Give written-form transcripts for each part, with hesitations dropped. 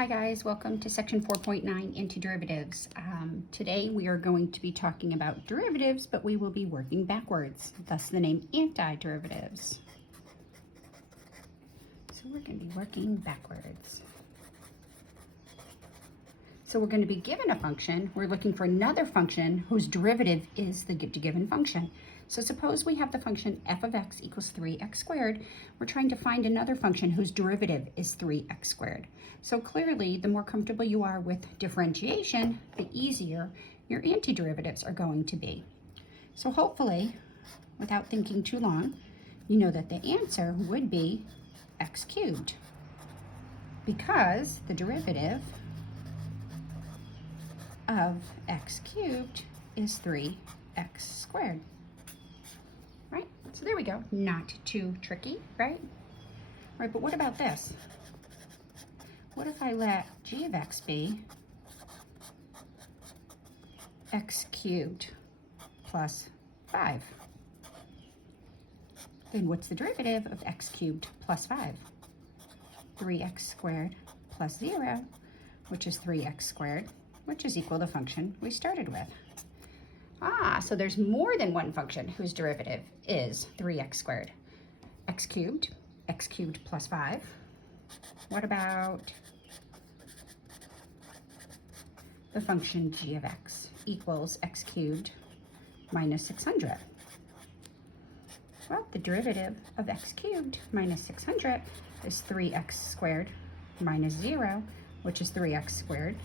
Hi guys, welcome to section 4.9 Antiderivatives. Today we are going to be talking about derivatives, but we will be working backwards, thus the name antiderivatives. So we're going to be working backwards. So we're going to be given a function. We're looking for another function whose derivative is the given function. So suppose we have the function f of x equals 3x squared. We're trying to find another function whose derivative is 3x squared. So clearly, the more comfortable you are with differentiation, the easier your antiderivatives are going to be. So hopefully, without thinking too long, you know that the answer would be x cubed, because the derivative of x cubed is 3x squared. Right? So there we go. Not too tricky, right? Right, but what about this? What if I let g of x be x cubed plus 5? Then what's the derivative of x cubed plus 5? 3x squared plus 0, which is 3x squared, which is equal to the function we started with. So there's more than one function whose derivative is 3x squared. X cubed plus 5. What about the function g of x equals x cubed minus 600? Well, the derivative of x cubed minus 600 is 3x squared minus 0, which is 3x squared,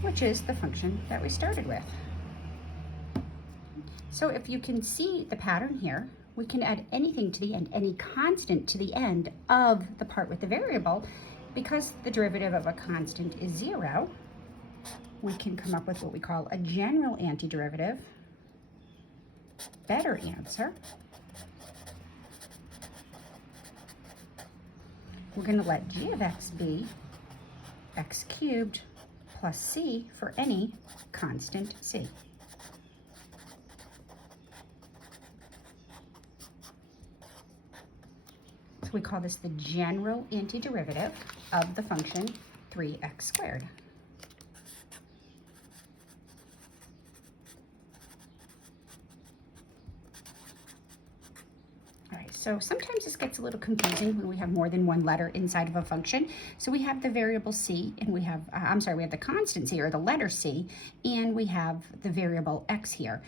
which is the function that we started with. So if you can see the pattern here, we can add anything to the end, any constant to the end of the part with the variable. Because the derivative of a constant is 0, we can come up with what we call a general antiderivative. Better answer. We're going to let g of x be x cubed plus c for any constant c. So we call this the general antiderivative of the function 3x squared. All right, so sometimes this gets a little confusing when we have more than one letter inside of a function. So we have the variable c, and we have, we have the constant c, or the letter c, and we have the variable x here.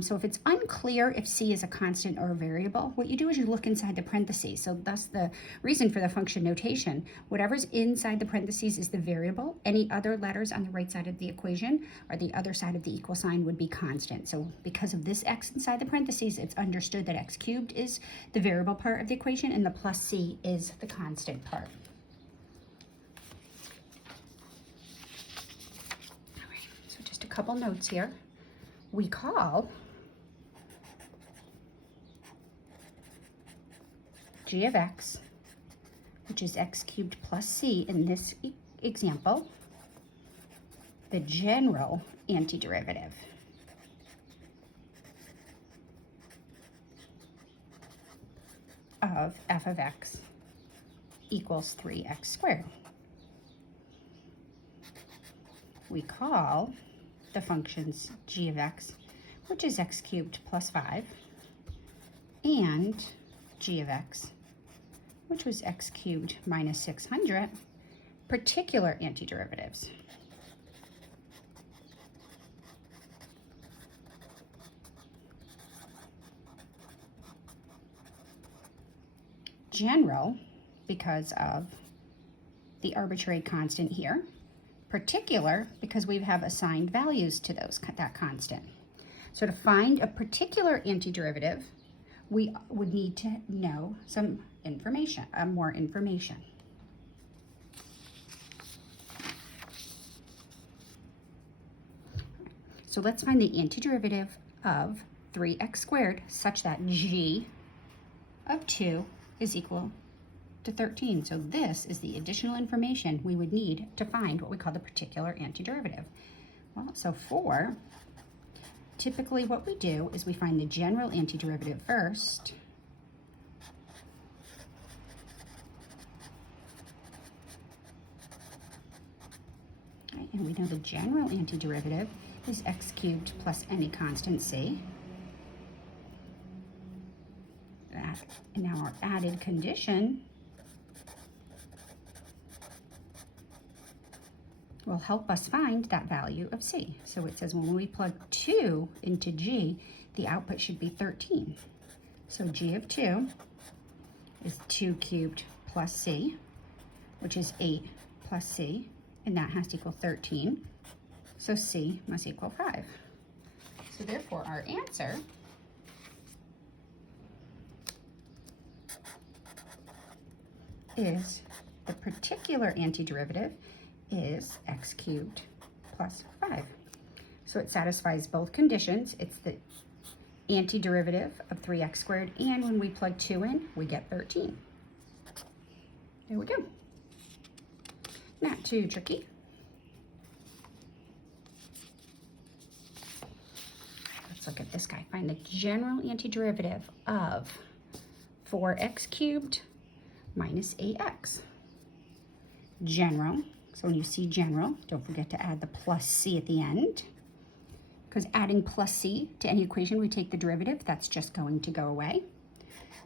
So if it's unclear if c is a constant or a variable, what you do is you look inside the parentheses. So that's the reason for the function notation. Whatever's inside the parentheses is the variable. Any other letters on the right side of the equation or the other side of the equal sign would be constant. So because of this x inside the parentheses, it's understood that x cubed is the variable part of the equation and the plus c is the constant part. All right, so just a couple notes here. We call g of x, which is x cubed plus c in this example, the general antiderivative of f of x equals 3x squared. We call the functions g of x, which is x cubed plus 5, and g of x, which was x cubed minus 600, particular antiderivatives. General, because of the arbitrary constant here. Particular, because we have assigned values to that constant. So to find a particular antiderivative, we would need to know some information, more information. So let's find the antiderivative of 3x squared such that g of 2 is equal to 13. So this is the additional information we would need to find what we call the particular antiderivative. Well, so typically what we do is we find the general antiderivative first, and we know the general antiderivative is x cubed plus any constant c. And now our added condition will help us find that value of c. So it says when we plug 2 into g, the output should be 13. So g of 2 is 2 cubed plus c, which is 8 plus c, and that has to equal 13. So c must equal 5. So therefore our answer is the particular antiderivative is x cubed plus 5. So it satisfies both conditions. It's the antiderivative of 3x squared, and when we plug 2 in, we get 13. There we go. Not too tricky. Let's look at this guy. Find the general antiderivative of 4x cubed minus 8x. General, so when you see general, don't forget to add the plus c at the end, because adding plus c to any equation, we take the derivative, that's just going to go away.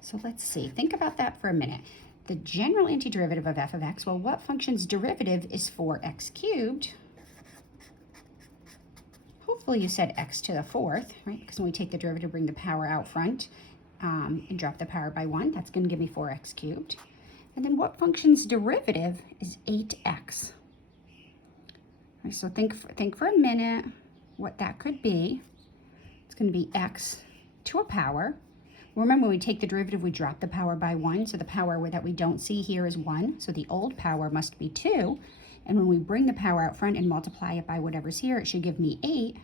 So let's see, think about that for a minute. The general antiderivative of f of x, well, what function's derivative is 4x cubed? Hopefully you said x to the 4th, right? Because when we take the derivative, bring the power out front and drop the power by 1, that's going to give me 4x cubed. And then what function's derivative is 8x? Right, so think for a minute what that could be. It's going to be x to a power. Remember, when we take the derivative, we drop the power by 1. So the power that we don't see here is 1. So the old power must be 2. And when we bring the power out front and multiply it by whatever's here, it should give me 8.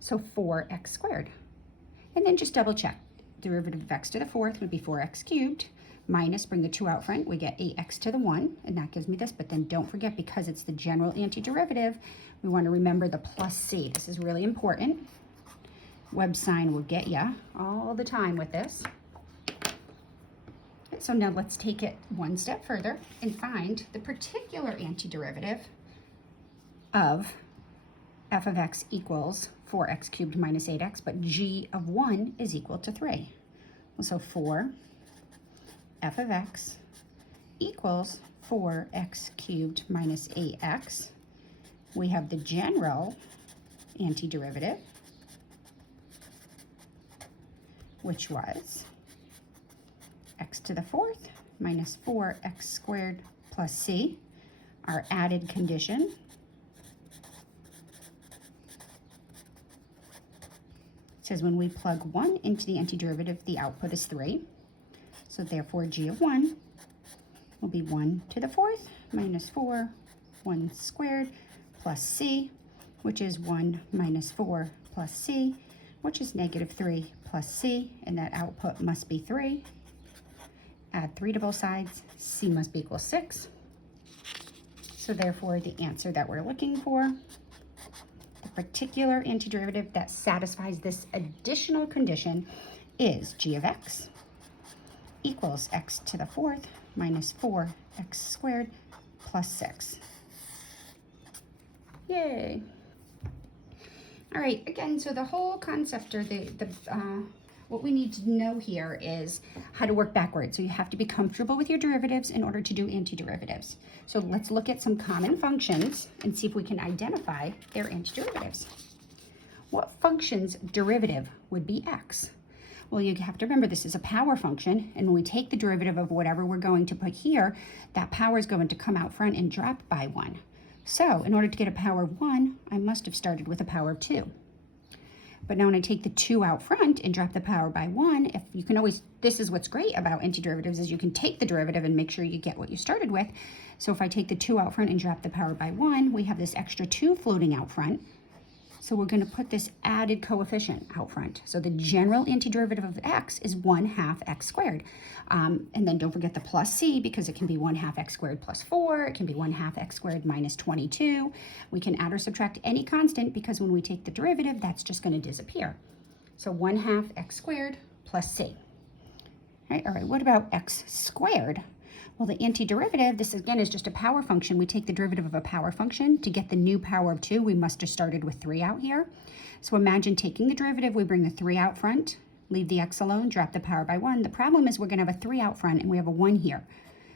So 4x squared. And then just double check. Derivative of x to the 4th would be 4x cubed. Minus, bring the 2 out front, we get 8x to the 1, and that gives me this. But then don't forget, because it's the general antiderivative, we want to remember the plus c. This is really important. Web sign will get you all the time with this. Okay, so now let's take it one step further and find the particular antiderivative of f of x equals 4x cubed minus 8x, but g of 1 is equal to 3. So 4 f of x equals 4x cubed minus 8x. We have the general antiderivative, which was x to the 4th minus 4x squared plus c. Our added condition says when we plug 1 into the antiderivative, the output is 3. So therefore, g of 1 will be 1 to the 4th minus 4, 1 squared, plus c, which is 1 minus 4 plus c, which is negative 3 plus c, and that output must be 3. Add 3 to both sides, c must be equal 6. So therefore, the answer that we're looking for, the particular antiderivative that satisfies this additional condition, is g of x equals x to the 4th minus 4x squared plus 6. Yay. All right, again, so the whole concept, or what we need to know here is how to work backwards. So you have to be comfortable with your derivatives in order to do antiderivatives. So let's look at some common functions and see if we can identify their antiderivatives. What function's derivative would be x? Well, you have to remember this is a power function, and when we take the derivative of whatever we're going to put here, that power is going to come out front and drop by 1. So in order to get a power of 1, I must have started with a power of 2. But now when I take the 2 out front and drop the power by 1, if you can always, this is what's great about antiderivatives, is you can take the derivative and make sure you get what you started with. So if I take the 2 out front and drop the power by 1, we have this extra 2 floating out front. So we're going to put this added coefficient out front. So the general antiderivative of x is 1/2 x squared. And then don't forget the plus c, because it can be 1/2 x squared plus 4. It can be 1/2 x squared minus 22. We can add or subtract any constant, because when we take the derivative, that's just going to disappear. So 1/2 x squared plus c. All right, what about x squared? Well, the antiderivative, this again is just a power function. We take the derivative of a power function. To get the new power of 2, we must have started with 3 out here. So imagine taking the derivative, we bring the 3 out front, leave the x alone, drop the power by 1. The problem is we're going to have a 3 out front and we have a 1 here.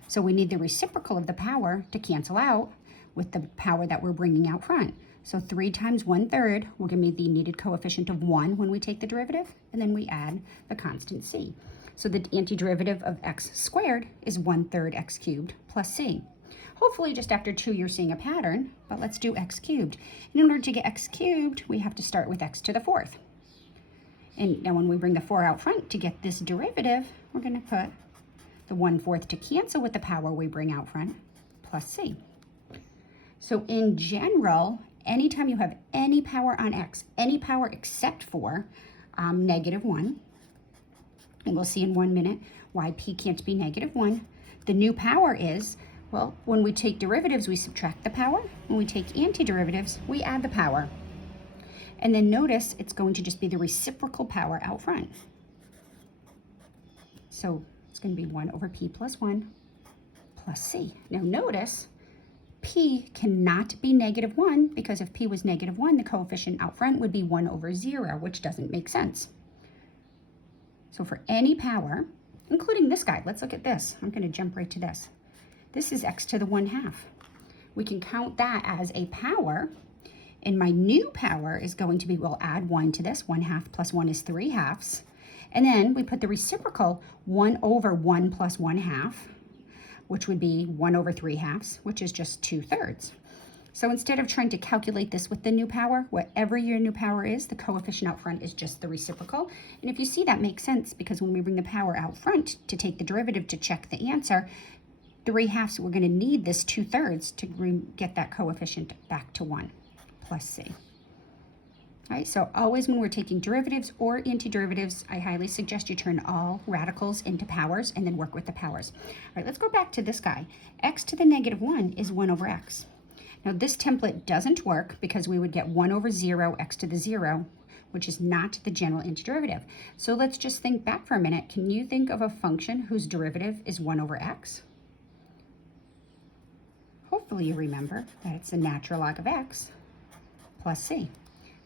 So we need the reciprocal of the power to cancel out with the power that we're bringing out front. So 3 times 1/3 will give me the needed coefficient of 1 when we take the derivative, and then we add the constant c. So the antiderivative of x squared is 1/3 x cubed plus c. Hopefully just after 2 you're seeing a pattern, but let's do x cubed. In order to get x cubed, we have to start with x to the 4th. And now when we bring the 4 out front to get this derivative, we're going to put the 1/4 to cancel with the power we bring out front plus c. So in general, anytime you have any power on x, any power except for -1, and we'll see in 1 minute why p can't be -1, the new power is, well, when we take derivatives, we subtract the power. When we take antiderivatives, we add the power. And then notice it's going to just be the reciprocal power out front. So it's going to be 1 over p plus 1 plus c. Now notice p cannot be -1 because if p was -1, the coefficient out front would be 1 over 0, which doesn't make sense. So for any power, including this guy, let's look at this. I'm going to jump right to this. This is x to the 1/2. We can count that as a power, and my new power is going to be, we'll add 1 to this. 1/2 plus 1 is 3/2. And then we put the reciprocal 1 over 1 plus 1/2, which would be 1 over 3/2, which is just 2/3. So instead of trying to calculate this with the new power, whatever your new power is, the coefficient out front is just the reciprocal. And if you see, that makes sense because when we bring the power out front to take the derivative to check the answer, 3/2, we're going to need this 2/3 to get that coefficient back to 1 plus c. All right, so always when we're taking derivatives or antiderivatives, I highly suggest you turn all radicals into powers and then work with the powers. All right, let's go back to this guy. X to the -1 is 1 over x. Now this template doesn't work because we would get 1 over 0 x to the 0, which is not the general antiderivative. So let's just think back for a minute. Can you think of a function whose derivative is 1 over x? Hopefully you remember that it's the natural log of x plus c.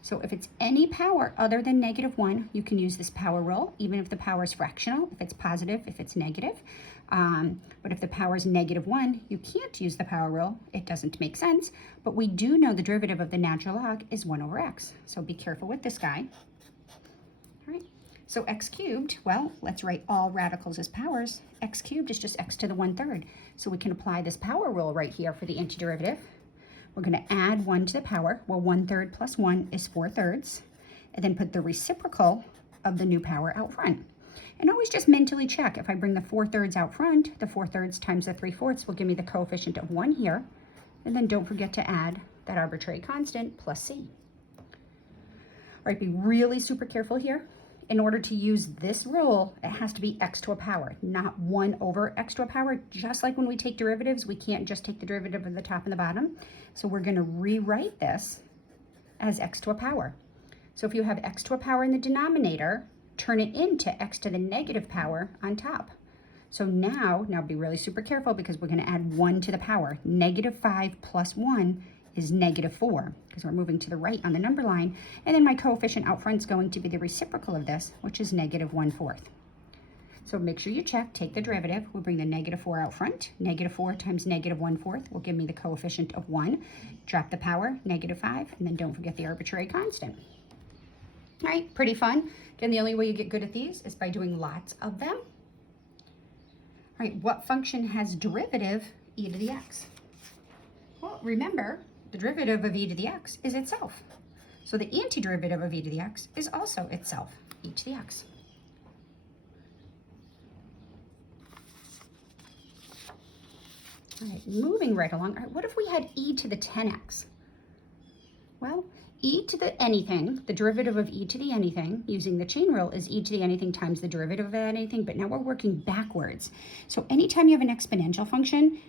So if it's any power other than -1, you can use this power rule, even if the power is fractional, if it's positive, if it's negative. But if the power is -1, you can't use the power rule. It doesn't make sense. But we do know the derivative of the natural log is 1 over x. So be careful with this guy. All right. So x cubed, well, let's write all radicals as powers. X cubed is just x to the 1/3. So we can apply this power rule right here for the antiderivative. We're going to add 1 to the power. Well, 1/3 plus 1 is 4/3. And then put the reciprocal of the new power out front. And always just mentally check. If I bring the 4/3 out front, the 4/3 times the 3/4 will give me the coefficient of 1 here. And then don't forget to add that arbitrary constant plus c. All right, be really super careful here. In order to use this rule, it has to be x to a power, not 1 over x to a power. Just like when we take derivatives, we can't just take the derivative of the top and the bottom. So we're going to rewrite this as x to a power. So if you have x to a power in the denominator, turn it into x to the negative power on top. So now be really super careful because we're going to add 1 to the power. -5 plus 1 is -4 because we're moving to the right on the number line. And then my coefficient out front is going to be the reciprocal of this, which is -1/4. So make sure you check, take the derivative. We'll bring the -4 out front. -4 times -1/4 will give me the coefficient of 1. Drop the power, -5, and then don't forget the arbitrary constant. All right, pretty fun. Again, the only way you get good at these is by doing lots of them. All right, what function has derivative e to the x? Well, remember, the derivative of e to the x is itself. So the antiderivative of e to the x is also itself, e to the x. All right, moving right along. All right, what if we had e to the 10x? Well, e to the anything, the derivative of e to the anything, using the chain rule, is e to the anything times the derivative of anything, but now we're working backwards. So anytime you have an exponential function,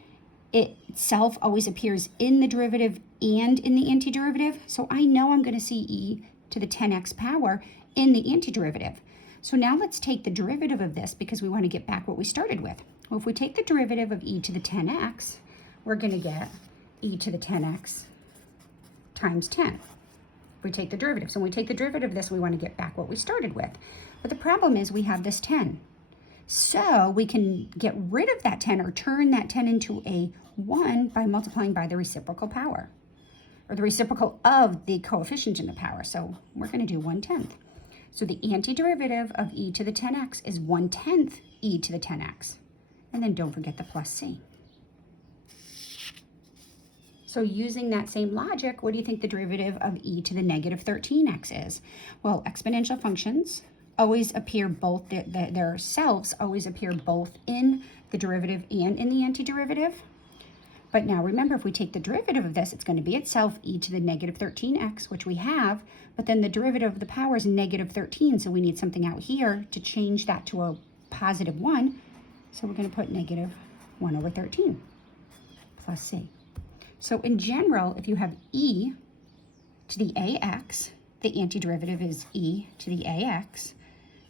it itself always appears in the derivative and in the antiderivative. So I know I'm going to see e to the 10x power in the antiderivative. So now let's take the derivative of this because we want to get back what we started with. Well, if we take the derivative of e to the 10x, we're going to get e to the 10x times 10. If we take the derivative. So when we take the derivative of this, we want to get back what we started with. But the problem is we have this 10. So we can get rid of that 10 or turn that 10 into a 1 by multiplying by the reciprocal power, or the reciprocal of the coefficient in the power. So we're going to do 1/10. So the antiderivative of e to the 10x is 1/10 e to the 10x. And then don't forget the plus c. So using that same logic, what do you think the derivative of e to the negative 13x is? Well, exponential functions always appear both, their selves always appear both in the derivative and in the antiderivative. But now remember, if we take the derivative of this, it's going to be itself e to the negative 13x, which we have, but then the derivative of the power is negative 13, so we need something out here to change that to a positive 1. So we're going to put negative 1 over 13 plus c. So in general, if you have e to the ax, the antiderivative is e to the ax.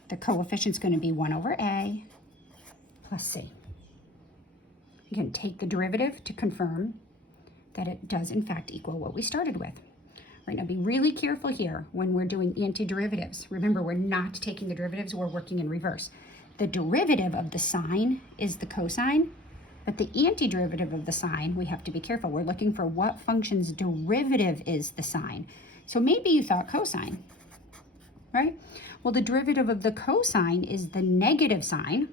The coefficient's going to be 1 over a plus c. You can take the derivative to confirm that it does in fact equal what we started with. Right, now be really careful here when we're doing antiderivatives. Remember, we're not taking the derivatives, we're working in reverse. The derivative of the sine is the cosine, but the antiderivative of the sine, we have to be careful. We're looking for what function's derivative is the sine. So maybe you thought cosine, right? Well, the derivative of the cosine is the negative sign.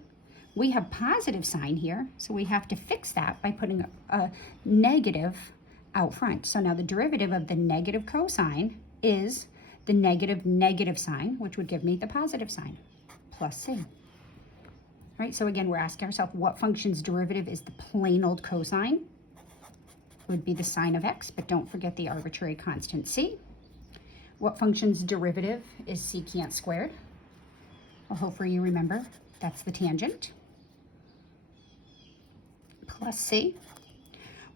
We have positive sign here, so we have to fix that by putting a negative out front. So now the derivative of the negative cosine is the negative sign, which would give me the positive sign, plus c. Right, so again, we're asking ourselves what function's derivative is the plain old cosine. It would be the sine of x, but don't forget the arbitrary constant c. What function's derivative is secant squared? Well, hopefully you remember that's the tangent, plus c.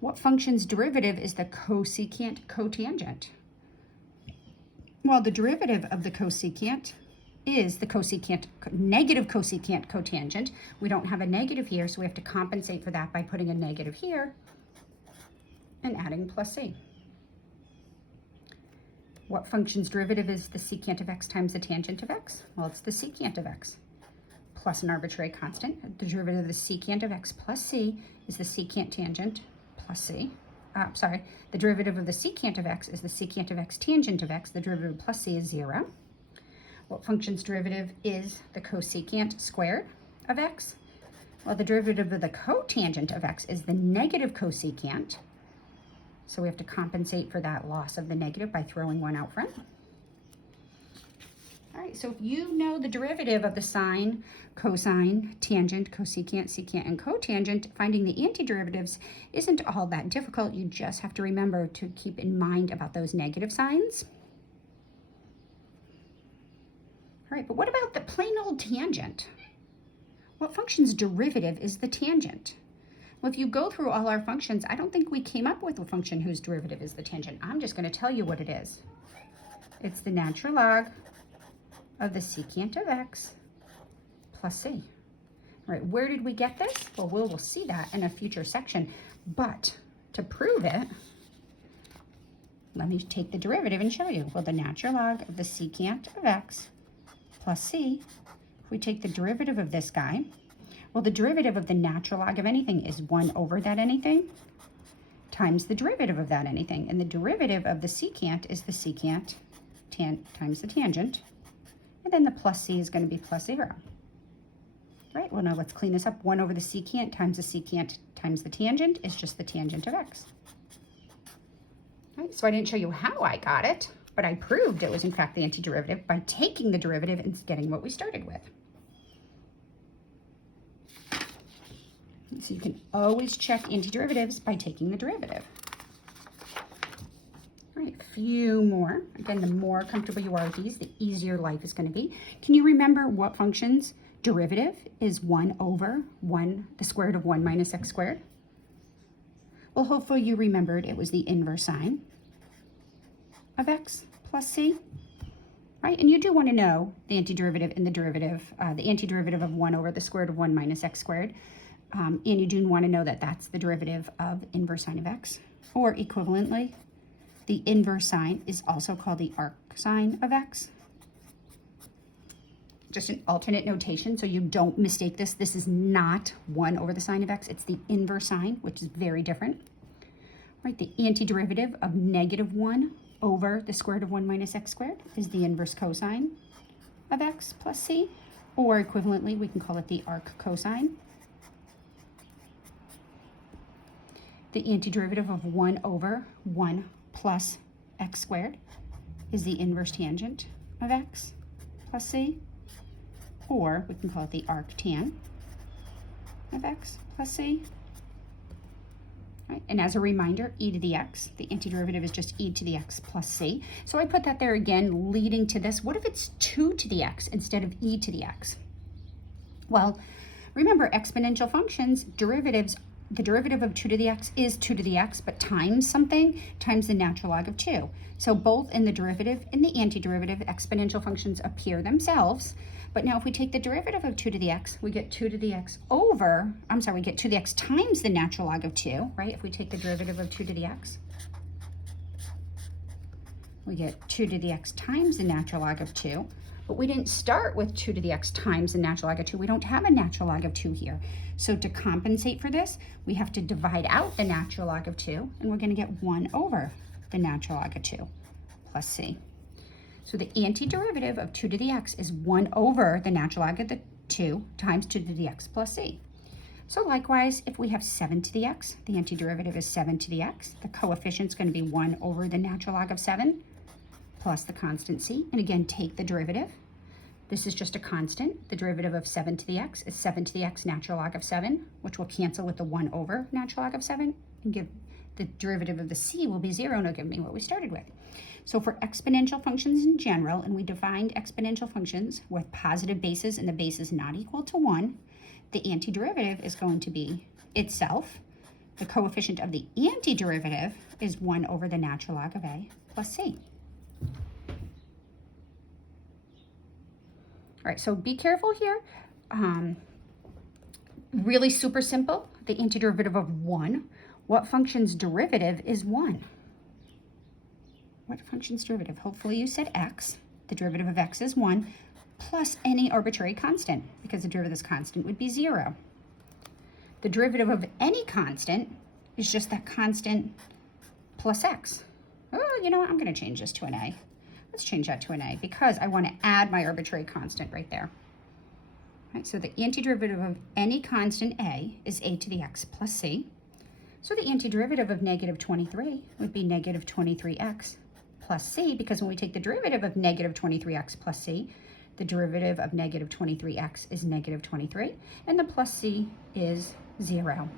What function's derivative is the cosecant cotangent? Well, the derivative of the cosecant is the cosecant, negative cosecant cotangent. We don't have a negative here, so we have to compensate for that by putting a negative here and adding plus c. What function's derivative is the secant of x times the tangent of x? Well, it's the secant of x plus an arbitrary constant. The derivative of the secant of x plus c is the secant tangent plus c. The derivative of the secant of x is the secant of x tangent of x. The derivative of plus c is 0. What function's derivative is the cosecant squared of x? Well, the derivative of the cotangent of x is the negative cosecant. So we have to compensate for that loss of the negative by throwing 1 out front. All right, so if you know the derivative of the sine, cosine, tangent, cosecant, secant, and cotangent, finding the antiderivatives isn't all that difficult. You just have to remember to keep in mind about those negative signs. All right, but what about the plain old tangent? What function's derivative is the tangent? Well, if you go through all our functions, I don't think we came up with a function whose derivative is the tangent. I'm just going to tell you what it is. It's the natural log of the secant of x plus c. All right, where did we get this? Well, we'll see that in a future section. But to prove it, let me take the derivative and show you. Well, the natural log of the secant of x plus c, if we take the derivative of this guy, well, the derivative of the natural log of anything is 1 over that anything times the derivative of that anything. And the derivative of the secant is the secant times the tangent. And then the plus c is going to be plus 0. Right, well, now let's clean this up. 1 over the secant times the tangent is just the tangent of x. Right, so I didn't show you how I got it, but I proved it was in fact the antiderivative by taking the derivative and getting what we started with. So you can always check antiderivatives by taking the derivative. All right, a few more. Again, the more comfortable you are with these, the easier life is going to be. Can you remember what function's derivative is 1 over the square root of 1 minus x squared? Well, hopefully you remembered it was the inverse sine of x plus c, right? And you do want to know the antiderivative and the derivative, the antiderivative of 1 over the square root of 1 minus x squared. And you do want to know that that's the derivative of inverse sine of x. Or equivalently, the inverse sine is also called the arc sine of x. Just an alternate notation so you don't mistake this. This is not 1 over the sine of x. It's the inverse sine, which is very different. Right, the antiderivative of -1 over the square root of 1 minus x squared is the inverse cosine of x plus c. Or equivalently, we can call it the arc cosine. The antiderivative of 1 over 1 plus x squared is the inverse tangent of x plus c. Or we can call it the arctan of x plus c. Right? And as a reminder, e to the x, the antiderivative is just e to the x plus c. So I put that there again, leading to this. What if it's 2 to the x instead of e to the x? Well, remember exponential functions, derivatives, the derivative of 2 to the x is 2 to the x, but times something, times the natural log of 2. So both in the derivative and the antiderivative, exponential functions appear themselves. But now if we take the derivative of 2 to the x, we get 2 to the x over, we get 2 to the x times the natural log of 2, right? If we take the derivative of 2 to the x, we get 2 to the x times the natural log of 2. But we didn't start with 2 to the x times the natural log of 2. We don't have a natural log of 2 here. So to compensate for this, we have to divide out the natural log of 2, and we're going to get 1 over the natural log of 2 plus c. So the antiderivative of 2 to the x is 1 over the natural log of the 2 times 2 to the x plus c. So likewise, if we have 7 to the x, the antiderivative is 7 to the x. The coefficient is going to be 1 over the natural log of 7 plus the constant c. And again, take the derivative. This is just a constant. The derivative of 7 to the x is 7 to the x natural log of 7, which will cancel with the 1 over natural log of 7 and give the derivative of the c will be 0, and it'll give me what we started with. So for exponential functions in general, and we defined exponential functions with positive bases and the base is not equal to 1, the antiderivative is going to be itself. The coefficient of the antiderivative is 1 over the natural log of a plus c. All right, so be careful here. Really super simple. The antiderivative of 1. What function's derivative is 1? What function's derivative? Hopefully you said x. The derivative of x is 1 plus any arbitrary constant, because the derivative of this constant would be 0. The derivative of any constant is just that constant plus x. Oh, you know what? I'm going to change this to an a. Let's change that to an a because I want to add my arbitrary constant right there. Right, so the antiderivative of any constant a is a to the x plus c. So the antiderivative of -23 would be -23x plus c, because when we take the derivative of -23x plus c, the derivative of -23x is -23, and the plus c is 0.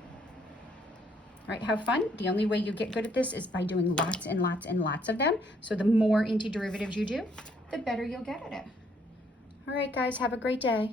All right, have fun. The only way you get good at this is by doing lots and lots and lots of them. So the more antiderivatives you do, the better you'll get at it. All right, guys, have a great day.